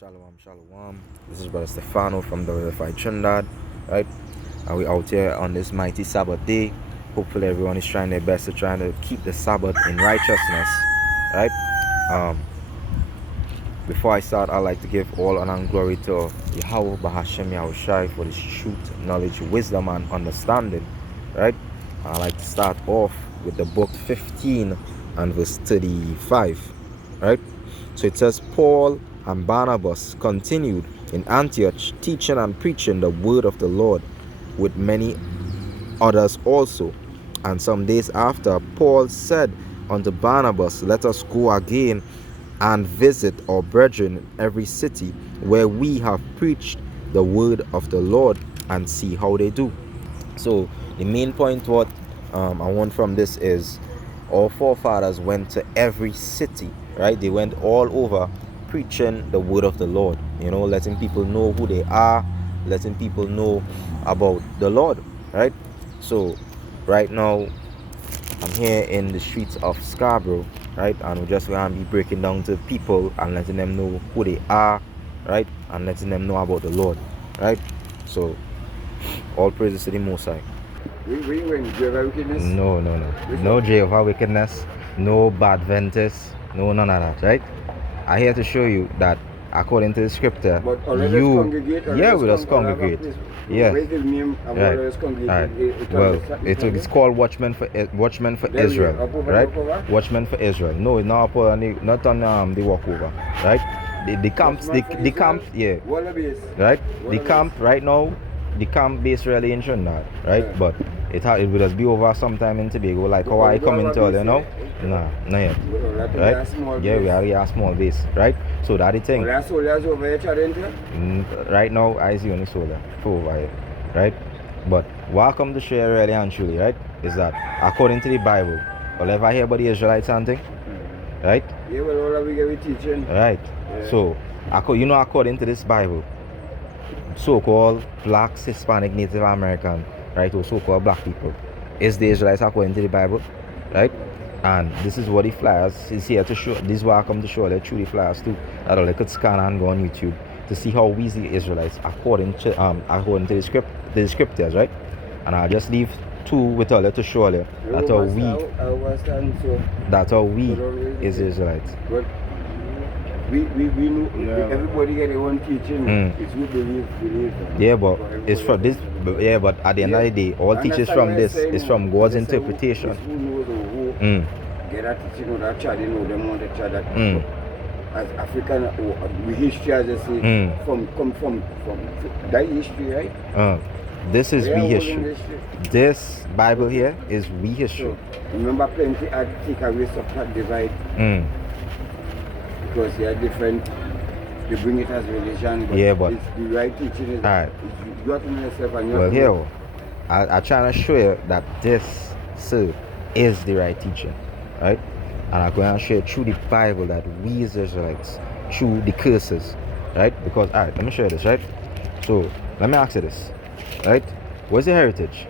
Shalom, shalom. This is Brother Stefano from the Edifying Trinidad, right? And we out here on this mighty Sabbath day. Hopefully, everyone is trying their best to try to keep the Sabbath in righteousness, right? Um, Before I start, I'd like to give all honor and glory to Yahweh Bahashem Yahushai for His truth, knowledge, wisdom, and understanding, right? I'd like to start off with the book 15 and verse 35, right? So it says, Paul and Barnabas continued in Antioch, teaching and preaching the word of the Lord with many others also. And some days after, Paul said unto Barnabas, Let us go again and visit our brethren in every city where we have preached the word of the Lord, and see how they do. So the main point what I want from this is our forefathers went to every city, right? They went all over preaching the word of the Lord, letting people know who they are, letting people know about the Lord, right? So right now I'm here in the streets of Scarborough, right? And we're just going to be breaking down to people and letting them know who they are, right? And letting them know about the Lord, right? So all praises to the Most High. We went Jehovah wickedness? No. No Jehovah wickedness, no bad Adventists, no none of that, right? I'm here to show you that according to the scripture, But we just congregate. Yes. Right. Well, it's called Watchmen for Israel, right? Watchmen for Israel. No, it's not not on the walkover, right? The camps, the camp, yeah, right? The camp right now, the camp based really in Trinidad, right? Yeah. But it will just be over sometime in Tobago, like how I come into you know? Nah, not yet. Right? Yeah, we are a small base, right? So that the thing. Right now, I see only solar for over here, right? But welcome to share really and truly, right? Is that according to the Bible, whatever I hear about the Israelites and thing, right? Yeah, well, all we get teaching. Right. Yeah. So, according to this Bible, so-called blacks, Hispanic, Native American, right, or so-called black people, is the Israelites according to the Bible, right? And this is what the flyers is here to show. This is why I come to show that through the flyers too, that they could scan and go on YouTube to see how we the Israelites according to the scriptures, right? And I'll just leave two with all to show you that's how we is Israelites. But we know everybody get their own teaching. It's who believe. Yeah, but it's from this. Yeah, but at the end of the day, all teaches from this. It's from God's interpretation. Who knows who get that teaching or that child, them want the child that as African we history as I say come from that history, right? This is we history. This Bible here is we history. So, remember plenty I take away subtract divide. Because they are different, they bring it as religion, but, it's the right teaching is right. You have to know yourself and you well here I'm trying to show you that this sir is the right teaching, right? And I'm going to show you through the Bible that we as Israelites, through the curses, right? Because alright, let me show you this, right? So let me ask you this, right? What's the heritage?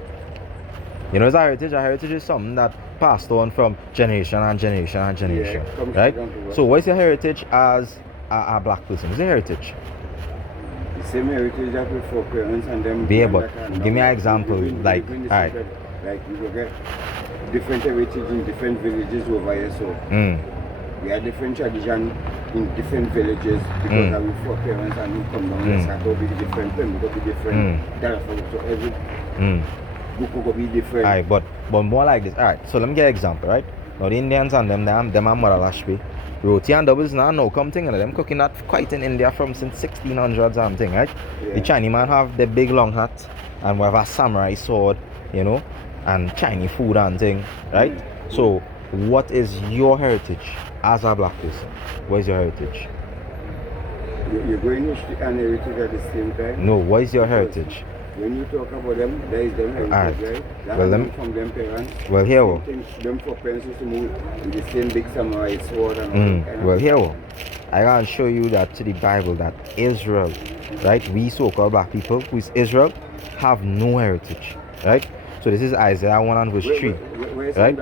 You know, it's a heritage is something that passed on from generation and generation and generation, right? So what's your heritage as a black person? What's your heritage? The same heritage that we for parents and them. Yeah, but give me an example, like, alright. Like you will get different heritage in different villages over here, so we have different tradition in different villages because we for parents and we come down, let's go be different, we go be different, so every book will be different. Alright, but more like this. Alright, so let me get an example, right? Now the Indians and them are mother lashby. Roti and doubles now come thing and them cooking that quite in India from since 1600s and thing, right? Yeah. The Chinese man have the big long hat and we have a samurai sword, and Chinese food and thing, right? So what is your heritage as a black person? What is your heritage? You're going history and heritage at the same time? No, what is your heritage? When you talk about them, there is them heritage, right? That well, from them parents. Well, here them for parents used to move with the same big samurai sword and well, here I can show you that to the Bible that Israel, right? We so-called black people, who is Israel, have no heritage, right? So this is Isaiah 1 and verse 3, right?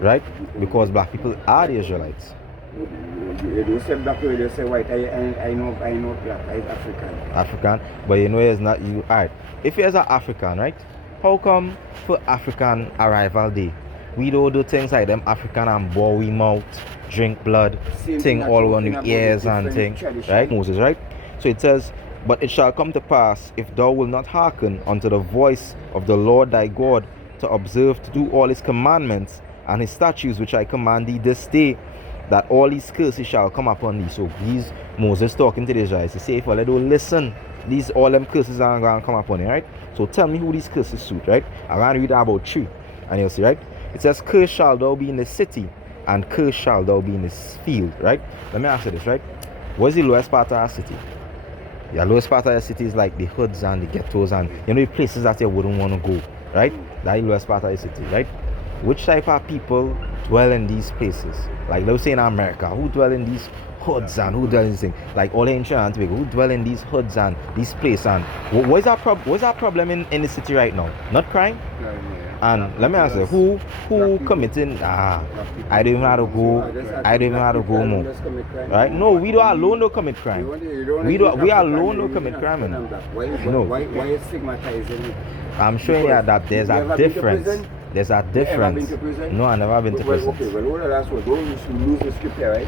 Right? Because black people are the Israelites. You don't say black, you say white. I know black. I'm African. African, but you know it's not you. Alright, if you're an African, right? How come for African arrival day, we don't do things like them African and bow we mouth, drink blood, Same thing thing all that on talking the about ears the and different thing, tradition. right? Moses, right? So it says, but it shall come to pass if thou wilt not hearken unto the voice of the Lord thy God to observe to do all his commandments and his statutes which I command thee this day, that all these curses shall come upon thee. So he's Moses talking to the Israelites to say, if they don't listen, these all them curses are going to come upon you, right? So tell me who these curses suit, right? I'm going to read about 3, and you'll see, right? It says, curse shall thou be in the city, and curse shall thou be in the field, right? Let me ask you this, right? What's the lowest part of our city? The lowest part of the city is like the hoods and the ghettos and you know the places that you wouldn't want to go, right? That's the lowest part of the city, right? Which type of people dwell in these places? Like let's say in America, who dwell in these hoods and who dwell in these things? Like all the ancient Antigua, who dwell in these hoods and these places? And what is our problem in the city right now? Not crime. And let me ask you, who committing? I don't even know how to go. I don't even know how to go more. Right? No, we don't alone don't commit crime. We alone don't commit crime. No. Why you stigmatizing it? I'm showing you that there's a difference. There's a difference. No, I never been to prison. Okay, well, all of that's what don't you should lose the scripture, right?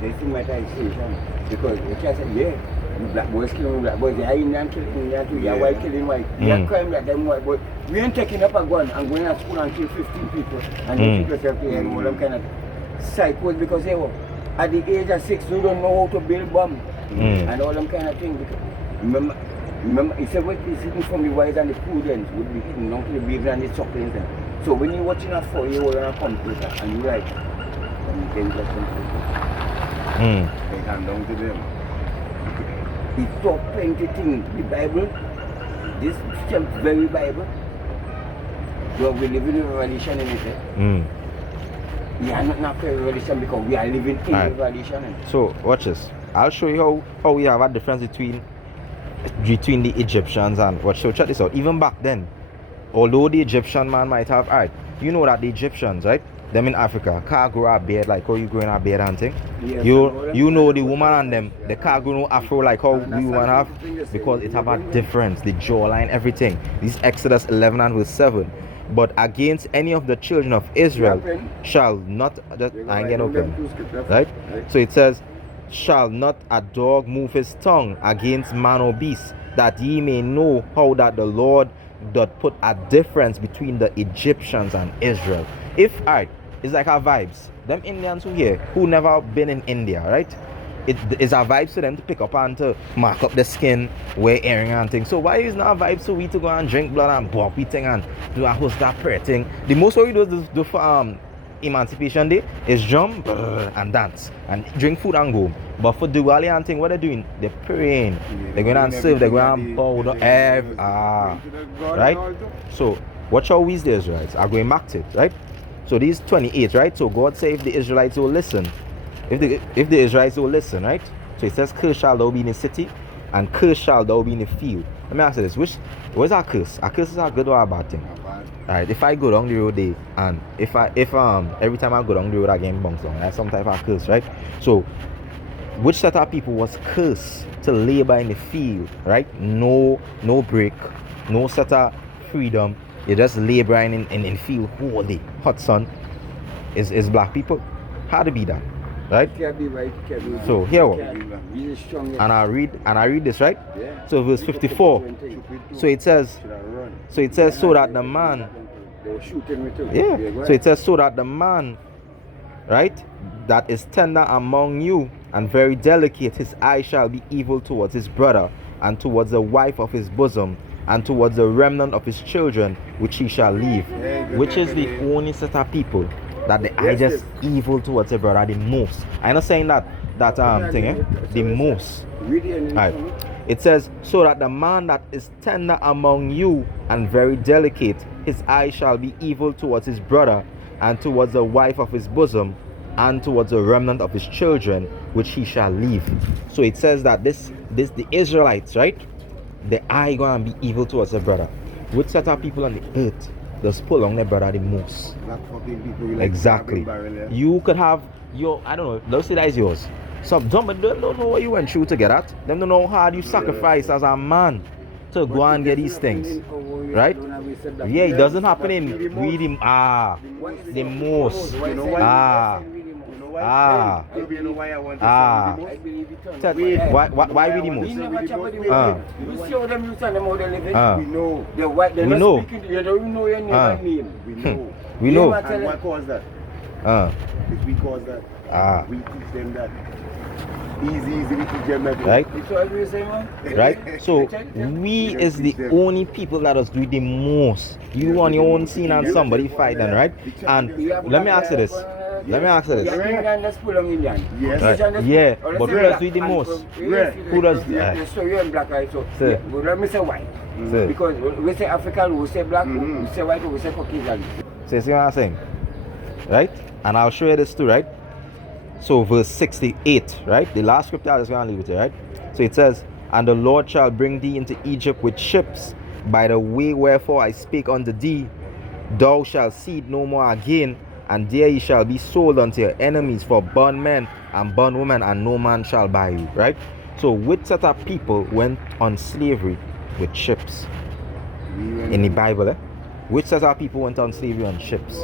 They stigmatize it because you can't say, yeah. Black boys killing black boys, they are Indian killing Indian too, they are white killing white. They are crime like them white, but we ain't taking up a gun and going to school and kill 15 people and you think yourself to all them kind of psychos because they were at the age of 6 you don't know how to build bomb and all them kind of things. Remember, it's a way it's hidden from the wise and the prudent would be hidden down to the baby and the sucklings. So when you're watching a 4-year-old on a computer and you're like, they just they come down to them. He taught plenty things. The Bible, this very Bible, where we live in a revelation in it. We are not a revelation because we are living in a revelation. So watch this. I'll show you how we have a difference between the Egyptians and watch. So check this out. Even back then, although the Egyptian man might have you know that the Egyptians, right? Them in Africa can't grow a beard like how you growing a beard and thing. Yes, you know the woman and them they can't grow no afro like how we women have because it have a difference, the jawline, everything. This Exodus 11 and verse 7. But against any of the children of Israel shall not I ain't getting open. Right? So it says, shall not a dog move his tongue against man or beast, that ye may know how that the Lord doth put a difference between the Egyptians and Israel. If it's like our vibes. Them Indians who here, who never been in India, right? It is our vibes to them to pick up and to mark up the skin, wear earring and things. So why is not a vibe so we to go and drink blood and bop thing and do a host that prayer thing? The most what we do for Emancipation Day is jump and dance and drink food and go. But for Diwali and thing, what they're doing? They're praying. They're going and serve. They're going and bow down. Right? So watch how we the Israelites are going back to it, right? So these 28, right? So God said if the Israelites will listen, if the Israelites will listen, right? So it says, curse shall thou be in the city, and curse shall thou be in the field. Let me ask you this: what is our curse? Our curse is a good or a bad thing? Alright, if I go down the road day, and if every time I go down the road I get bounced down, that's some type of curse, right? So which set of people was cursed to labor in the field, right? No break, no set of freedom. You're just laboring in field whole day, hot sun. Is black people. How to be that, right? So here and I read this, right? So verse 54. So it says so that the man. Yeah. So it says so that the man, right, that is tender among you and very delicate, his eye shall be evil towards his brother and towards the wife of his bosom and towards the remnant of his children which he shall leave. Which is the only set of people that the eye just evil towards their brother the most. I'm not saying that thing, the most. Right. It says, so that the man that is tender among you and very delicate, his eye shall be evil towards his brother and towards the wife of his bosom and towards the remnant of his children which he shall leave. So it says that this the Israelites, right? The eye gonna be evil towards their brother. Which set of people on the earth just pull on their brother the most. Black fucking people. We like Exactly. barrel, yeah? You could have your, I don't know, let's say that is yours. Some but don't know what you went through to get that. Them don't know how hard you sacrifice as a man to go and get these things. Right? Yeah, it doesn't happen in the most. You know why? You know why I want to Why we the most? We see how them use and them how they live. We know. They're white. They're We not know. speaking. You don't know your name and name. We know. We know. And what caused that? It's because that we teach them that. Easy, we teach them that. Right? It's what you say, man. Right? So we is the only people that us do the most. You on your own scene and somebody fight them, right? And let me ask you this. Yes. Right. Yeah, but who does do the most? Who does So you're in black, right? So Sir. we don't say white. Sir. Because we say African, we say black, we say white, we say Caucasian. So you see what I'm saying? Right? And I'll show you this too, right? So verse 68, right? The last scripture, I'm just going to leave it here, right? So it says, and the Lord shall bring thee into Egypt with ships by the way wherefore I speak unto thee. Thou shalt see it no more again, and there ye shall be sold unto your enemies for bondmen and bondwomen, and no man shall buy you, right? So which set of people went on slavery with ships? In the Bible, which set of people went on slavery on ships?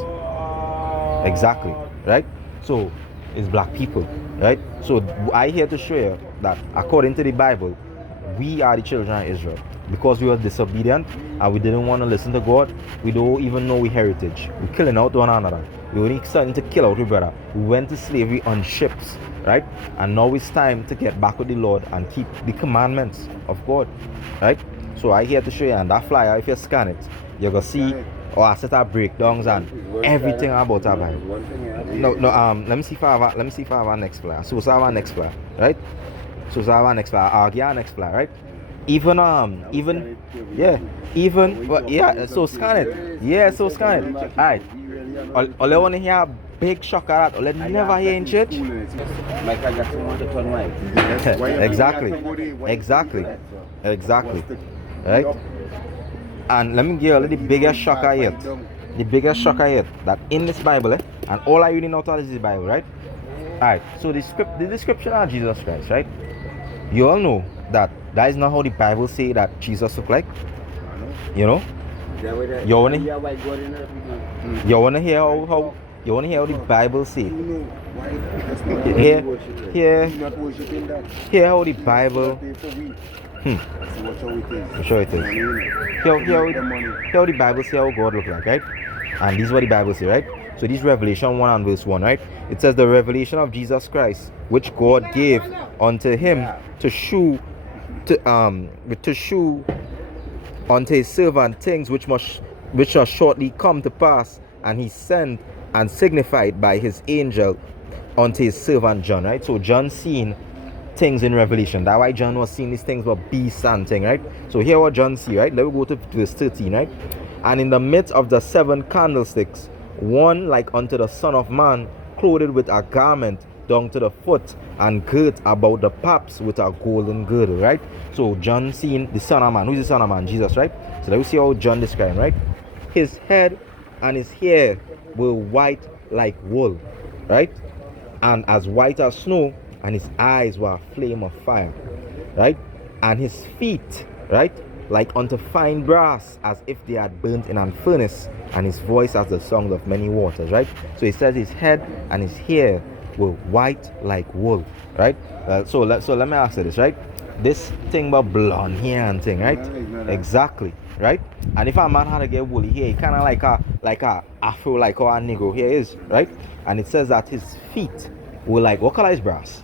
Exactly, right? So it's black people, right? So I here to show you that according to the Bible, we are the children of Israel. Because we were disobedient and we didn't want to listen to God, we don't even know we heritage. We're killing out one another. We only starting to kill out our brother. We went to slavery on ships, right? And now it's time to get back with the Lord and keep the commandments of God, right? So I here to show you, and that flyer, if you scan it, you're gonna see a set of breakdowns and everything about our Bible. No, let me see if I have a next flyer. So I have a next flyer, right? So I have a next flyer. I'll get a next flyer, right? Even so scan it. Yeah, so scan it. Alright. All I wanna hear a big shock at that. All I never hear in church. Michael Jackson want to turn white. Exactly. Right? And let me give you a little biggest shocker yet. The biggest shocker yet, that in this Bible, and all I really know about is the Bible, right? Alright, so the description of Jesus Christ, right? You all know that is not how the Bible say that Jesus look like. You know? You wanna hear how the Bible say? Hear how the Bible. Sure it is. Hear how the Bible say how God look like, right? And this is what the Bible say, right? So this is Revelation 1 and verse 1, right? It says the revelation of Jesus Christ, which God gave unto him to shew unto his servant things which shall shortly come to pass, and he sent and signified by his angel unto his servant John, right? So John seen things in Revelation. That's why John was seeing these things about beasts and thing, right? So here what John see, right? Let me go to verse 13, right? And in the midst of the 7 candlesticks, one like unto the Son of Man, clothed with a garment down to the foot, and girt about the paps with a golden girdle, right? So John seen the Son of Man. Who's the Son of Man? Jesus, right? So let me see how John described, right? His head and his hair were white like wool, right? And as white as snow, and his eyes were a flame of fire, right? And his feet, right, like unto fine brass, as if they had burnt in an furnace, and his voice as the sound of many waters, right? So he says his head and his hair were white like wool, right? So let me ask you this, right? This thing about blonde hair and thing, right? Exactly, right? And if a man had to get woolly hair, he kind of like a afro, like how a Negro hair is, right? And it says that his feet were like, what color is brass?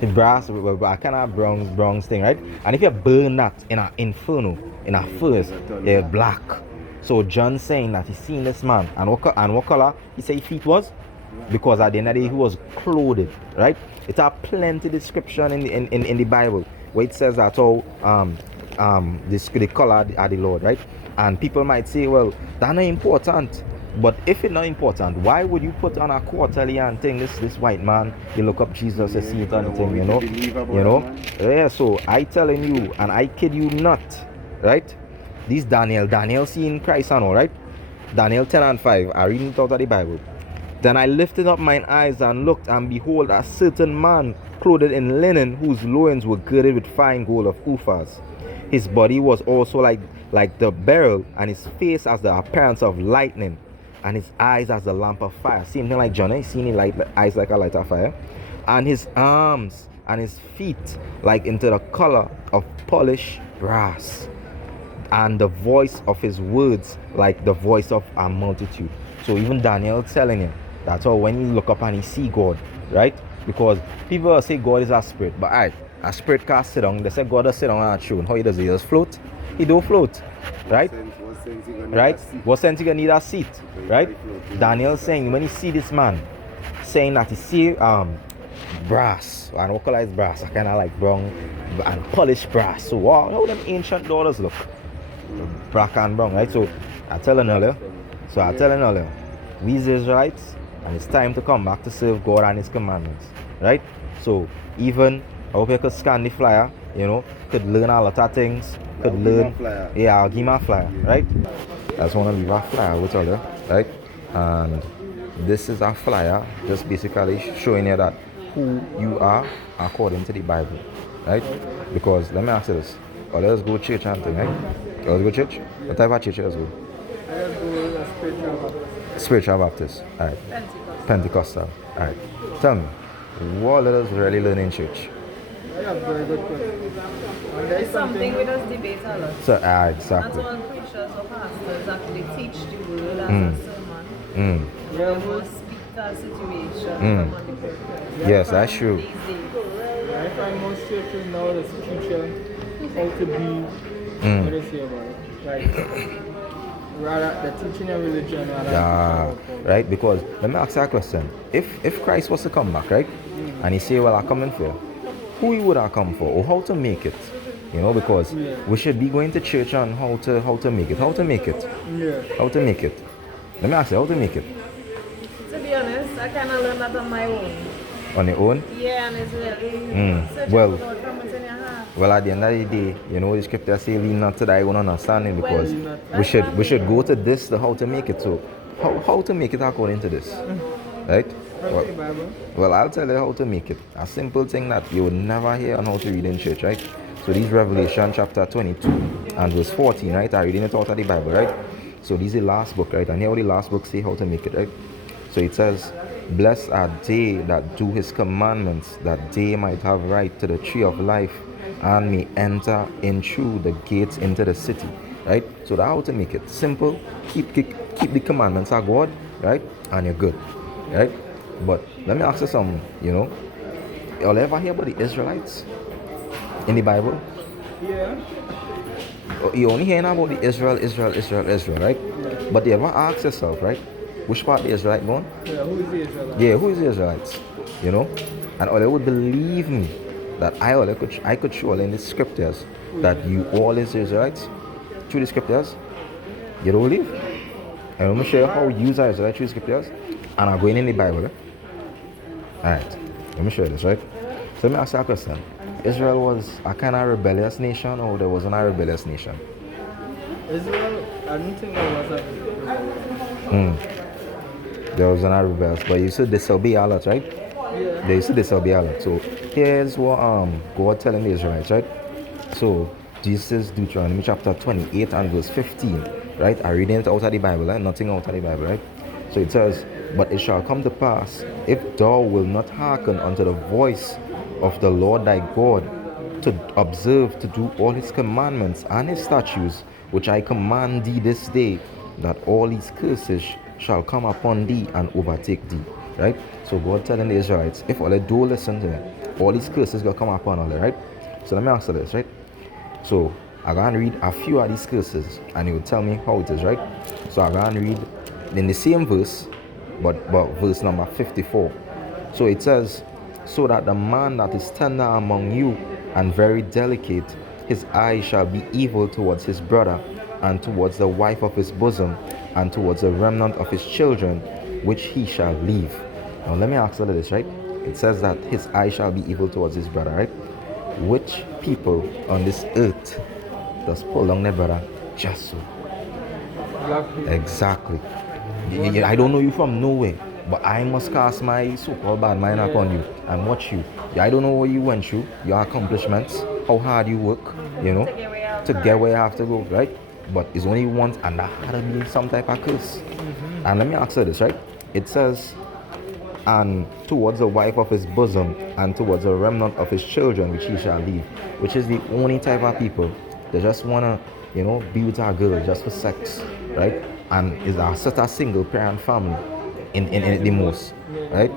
The brass, a kind of bronze thing, right? And if you burn that in an inferno, in a furnace, they're black. So John saying that he's seen this man, and what color he say his feet was? Because at the end of the day he was clothed, right? It's a plenty description in the Bible where it says that how the color of the Lord, right? And people might say, well, that's not important. But if it's not important, why would you put on a quarterly and thing, this white man, you look up Jesus, you see it on the thing, you know? Yeah, so I telling you, and I kid you not, right? These Daniel seeing Christ and all, right? Daniel 10 and 5. I read it out of the Bible. Then I lifted up mine eyes and looked, and behold, a certain man clothed in linen, whose loins were girded with fine gold of Uphaz. His body was also like the beryl, and his face as the appearance of lightning, and his eyes as the lamp of fire. Same thing like John, seen his eyes like a light of fire, and his arms and his feet like into the color of polished brass, and the voice of his words like the voice of a multitude. So even Daniel telling him that's how when you look up and you see God, right? Because people will say God is a spirit, but a spirit can't sit down. They say God does sit down on a throne. How he does? He just float. He don't float, right? What sense you gonna Right? see? What sense you gonna need a seat, right? Daniel saying when you see this man saying that he see brass, and what color is brass? I kind of like brown and polished brass. So wow, how them ancient dollars look, black and brown, right? So I telling earlier, we as Israelites, and it's time to come back to serve God and His commandments, right? So even I hope you could scan the flyer, you know, could learn a lot of things, could learn. Yeah, I'll give my flyer, right? I just want to leave a flyer with all you, right? And this is a flyer just basically showing you that who you are according to the Bible, right? Because let me ask you this: or let's go church and thing, right? Let's go church. What type of church let's go? Spiritual Baptist. All right. Pentecostal. All right. Tell me, what let us really learn in church? It's something we just debate a lot. So, Not exactly. all preachers or pastors actually teach the word as a sermon. They almost speak to a situation from on the pulpit. Yes, that's true. These days. I find most churches now the teacher how to be, what do you say about it? Like, rather, the teaching of religion rather Yeah, than right. Because let me ask you a question: if Christ was to come back, right, and he say, "Well, I come in for," who he would I come for, or how to make it? You know, because we should be going to church on how to make it, how to make it, how to make it. Let me ask you, how to make it To be honest, I kind of learned that on my own. on your own. Yeah, and it's really searching Well- for God from within your heart. Well, at the end of the day, you know, the scripture say, "Lean not to thy own understanding," because Well, we should go to this, the how to make it. So, how to make it according to this, right? Well, the Bible. well, I'll tell you how to make it. A simple thing that you would never hear on how to read in church, right? So, these Revelation chapter 22 and verse 14, right? I'm reading it out of the Bible, right? So, this is the last book, right? And here the last book say how to make it, right? So it says, "Blessed are they that do his commandments, that they might have right to the tree of life, and may enter in through the gates into the city." Right? So that's how to make it simple. Keep the commandments of God, right? And you're good, right? But let me ask you something. You know, you'll ever hear about the Israelites in the Bible? Yeah. You only hear about the Israel, right? But you ever ask yourself, right? Which part the Israelite going? Yeah, who is the Israelite? Yeah, who is the Israelites? You know? And all they would believe me that I could show in the scriptures that you all is Israelites through the scriptures. You don't believe? And I'm gonna show you how you are Israelites through the scriptures. And I'm going in the Bible. Alright. Let me show you this, right? So let me ask you a question. Israel was a kind of rebellious nation, or there wasn't a rebellious nation? Israel, I don't think there was a There wasn't a rebellious, but you used to disobey a lot, right? Yeah. They used to disobey a lot. So here's what God telling the Israelites, right? So Jesus, Deuteronomy chapter 28 and verse 15, right? I'm reading it out of the Bible, right? Nothing out of the Bible, right? So it says, "But it shall come to pass, if thou wilt not hearken unto the voice of the Lord thy God, to observe to do all his commandments and his statutes, which I command thee this day, that all these curses shall come upon thee and overtake thee." Right? So God telling the Israelites, if all they do listen to me, all these curses will come upon all, right? So let me answer this, right? So I'm going to read a few of these curses and you will tell me how it is, right? So I'm going to read in the same verse, but verse number 54. So it says, "So that the man that is tender among you and very delicate, his eye shall be evil towards his brother, and towards the wife of his bosom, and towards the remnant of his children, which he shall leave." Now let me ask you this, right? It says that his eye shall be evil towards his brother, right? Which people on this earth does pull down their brother, Just so. Black people. Exactly. I don't know you from nowhere, but I must cast my so-called bad mind upon you and watch you. I don't know what you went through, your accomplishments, how hard you work, you know, to get where you have to go, right? But it's only once, and that had to be some type of curse. And let me ask you this, right? It says, and towards the wife of his bosom, and towards the remnant of his children, which he shall leave, which is the only type of people that just wanna, you know, be with a girl just for sex, right? And is a such a single parent family in it the most, right?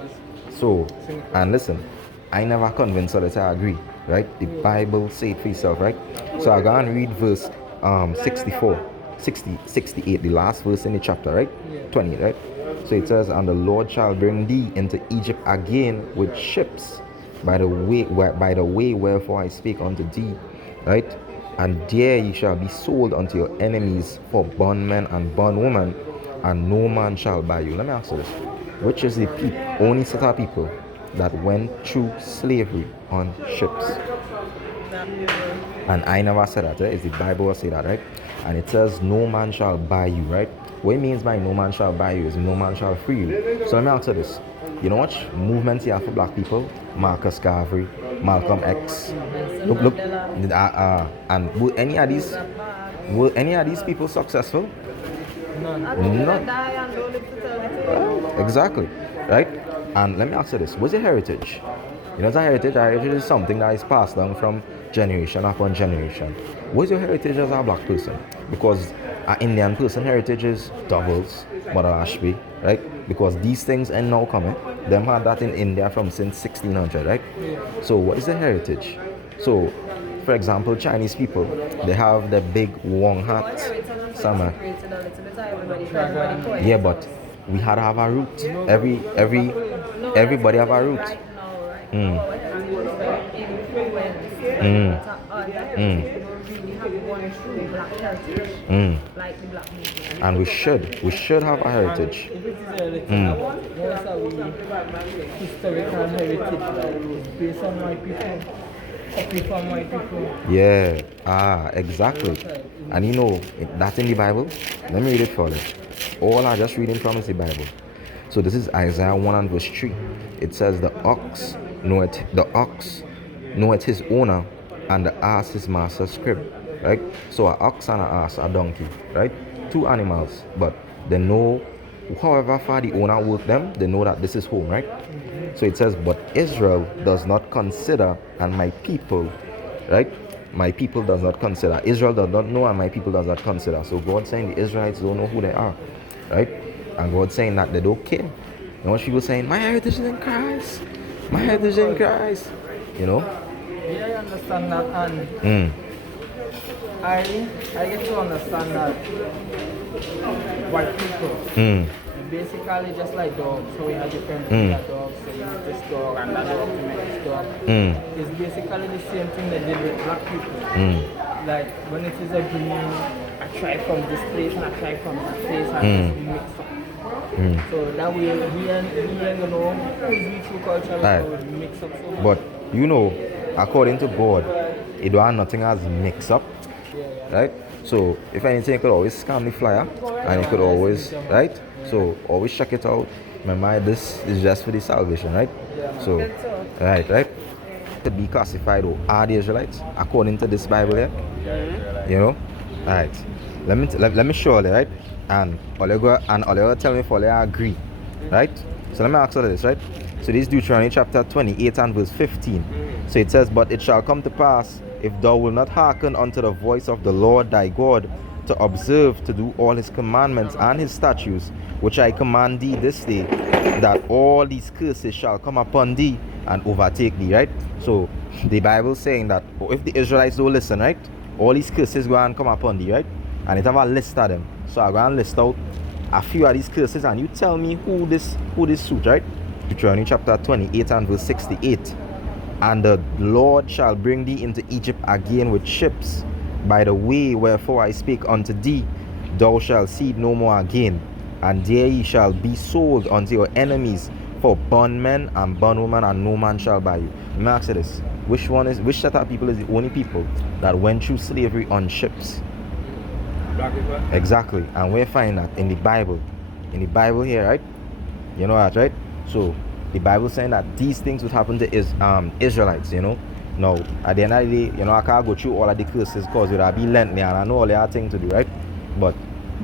So, and listen, I never convinced her that I agree, right? The Bible say it for yourself, right? So I go and read verse 68, the last verse in the chapter, right? 20, right? So it says, and the Lord shall bring thee into Egypt again with ships by the way wherefore I speak unto thee, right? And there ye shall be sold unto your enemies for bondmen and bondwomen, and no man shall buy you. Let me ask you this. Which is the only set of people that went through slavery on ships? And I never said that, right? It's the Bible that say that, right? And it says no man shall buy you, right? What it means by no man shall buy you is no man shall free you. So let me answer this. You know what movements you have for black people? Marcus Garvey, Malcolm X. Look. And will any of these people successful? None. None. Exactly. Right? And let me ask you this. What's your heritage? You know, heritage is something that is passed down from generation upon generation. What's your heritage as a black person? Because an Indian person heritage is doubles, Mother Ashby, right? Because these things ain't now coming. Them had that in India from since 1600, right? So what is the heritage? So, for example, Chinese people, they have the big Wong hat. Summer. Yeah, but we had to have a root. Everybody have a root. And we should have a heritage. Most of the historical heritage is based on white people, copy from white people. Yeah, exactly. And you know, that's in the Bible. Let me read it for you. All I just reading from is the Bible. So this is Isaiah 1 and verse 3. It says, the ox knoweth his owner, and the ass his master's crib. Right? So an ox and an ass, a donkey, right? Two animals, but they know, however far the owner work them, they know that this is home, right? So it says, but Israel does not consider, and my people, right? My people does not consider. Israel does not know, and my people does not consider. So God's saying the Israelites don't know who they are, right? And God's saying that they don't care. You know what people saying? My heritage is in Christ. My heritage is in Christ. You know? Yeah, I understand that, and I get to understand that white people basically just like dogs. So we have different breeds of dogs. So you have this dog and that dog to make this dog. It's basically the same thing they did with black people. Like when it is a green, I try from this place and I try from that place and just mix up. So that way we ain't gonna who's true culture we mix up so much. But you know, according to God, it don't have nothing as mix up. Right? So if anything, you could always scan the flyer and you could always, right? So always check it out. Remember, this is just for the salvation, right? So, right? To be classified or are the Israelites according to this Bible here, you know? Right. Let me show you, right? And all you tell me if all you agree, right? So let me ask you this, right? So this is Deuteronomy chapter 28 and verse 15. So it says, but it shall come to pass, if thou wilt not hearken unto the voice of the Lord thy God, to observe to do all his commandments and his statutes, which I command thee this day, that all these curses shall come upon thee and overtake thee, right? So the Bible saying that if the Israelites don't listen, right, all these curses go and come upon thee, right? And it have a list of them. So I go and list out a few of these curses, and you tell me who this suit, right? Deuteronomy chapter 28 and verse 68. And the Lord shall bring thee into Egypt again with ships, by the way wherefore I spake unto thee, thou shalt see it no more again, and there ye shall be sold unto your enemies for bondmen and bondwomen, and no man shall buy you. Let me ask you this. Which set of people is the only people that went through slavery on ships? black people. Exactly. And we find that in the Bible. In the Bible here, right? You know that, right? So the Bible saying that these things would happen to Israelites, you know. Now, at the end of the day, you know, I can't go through all of the curses because it would be lengthy and I know all the other things to do, right? But